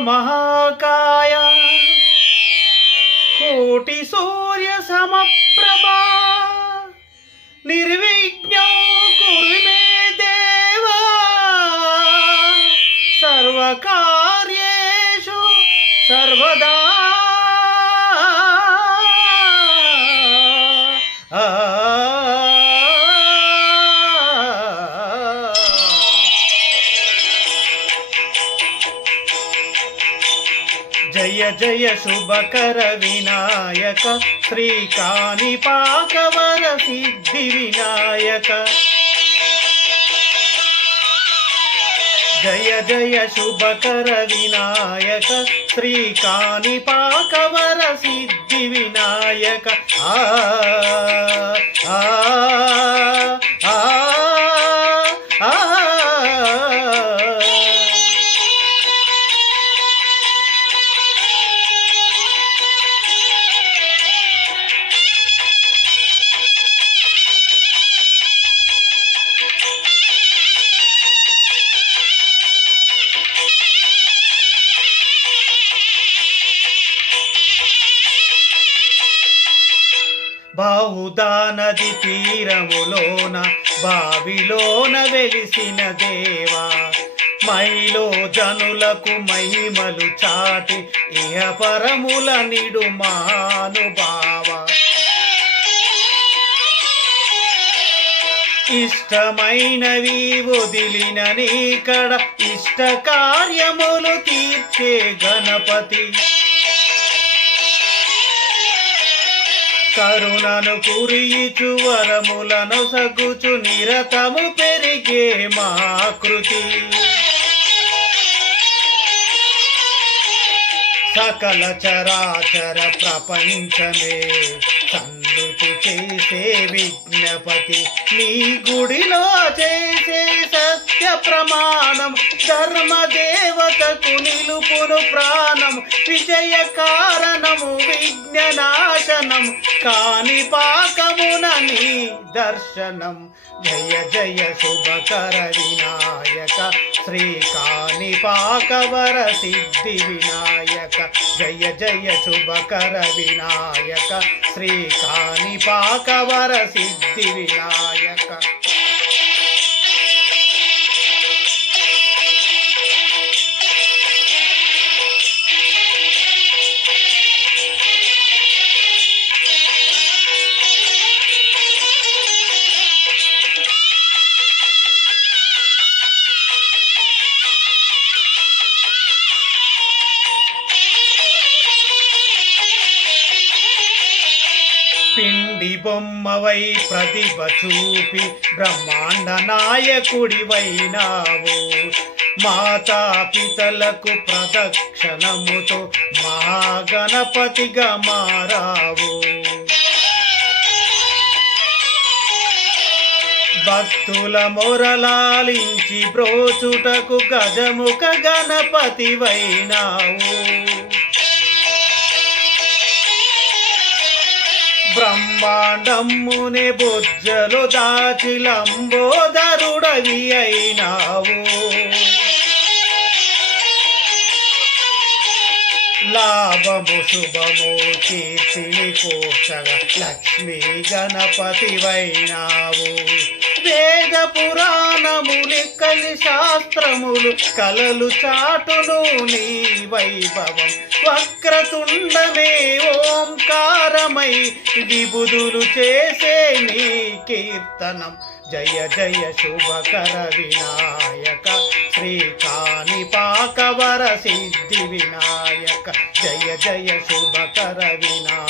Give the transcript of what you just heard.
महाकाय कोटि सूर्य समप्रभा निर्विघ्नं कुरु मे देवा सर्वकार्येषु सर्वदा जय जय शुभकर विनायक श्रीकानिपाकवर सिद्धि विनायक जय जय शुभकर विनायक श्रीकानिपाकवर सिद्धि विनायक आ आ आ आ బాహుదా నది తీరములోన బావిలోన వెలిసిన దేవా మైలో జనులకు మహిమలు చాటి ఇహ పరముల నిడు మానుభావ ఇష్టమైనవి వదిలిన నీకడ ఇష్ట కార్యములు తీర్చే గణపతి కరుణను కురియిచు వరములను సగుచు నిరతము పెరిగే మాకృతి సకల చరాచర ప్రపంచమే సన్నుతి చేసే విజ్ఞపతి నీ గుడిలో చేసే సత్య ప్రమాణం ధర్మ దేవతకు నిలుపును ప్రాణం విజయ కారణము విఘ్ననాశనం కాణిపాకమున నీ దర్శనం జయ జయ శుభకర వినాయక శ్రీ కాణిపాకవర సిద్ధి వినాయక జయ జయ శుభకర వినాయక శ్రీ కాణిపాకవర సిద్ధి వినాయక పిండి బొమ్మవై ప్రతిభ చూపి బ్రహ్మాండ నాయకుడివైనావు మాతా పితలకు ప్రదక్షిణముతో మహాగణపతిగా మారావు భక్తుల మొరలాలించి బ్రోచుటకు గజముఖ గణపతివైనావు బ్రహ్మాండమునే బొజ్జలు దాచి లంబోదరుడవి అయినావు లాభము శుభము కీర్తిని కూర్చగా లక్ష్మీ గణపతివైనావు వేద పురాణములు కలి శాస్త్రములు కలలు చాటును నీ వైభవం వక్రతుండమే ఓంకారమై విబుధులు చేసే నీ కీర్తనం జయ జయ శుభకర వినాయక శ్రీ కాణిపాకవర సిద్ధి వినాయక జయ జయ శుభకర వినాయక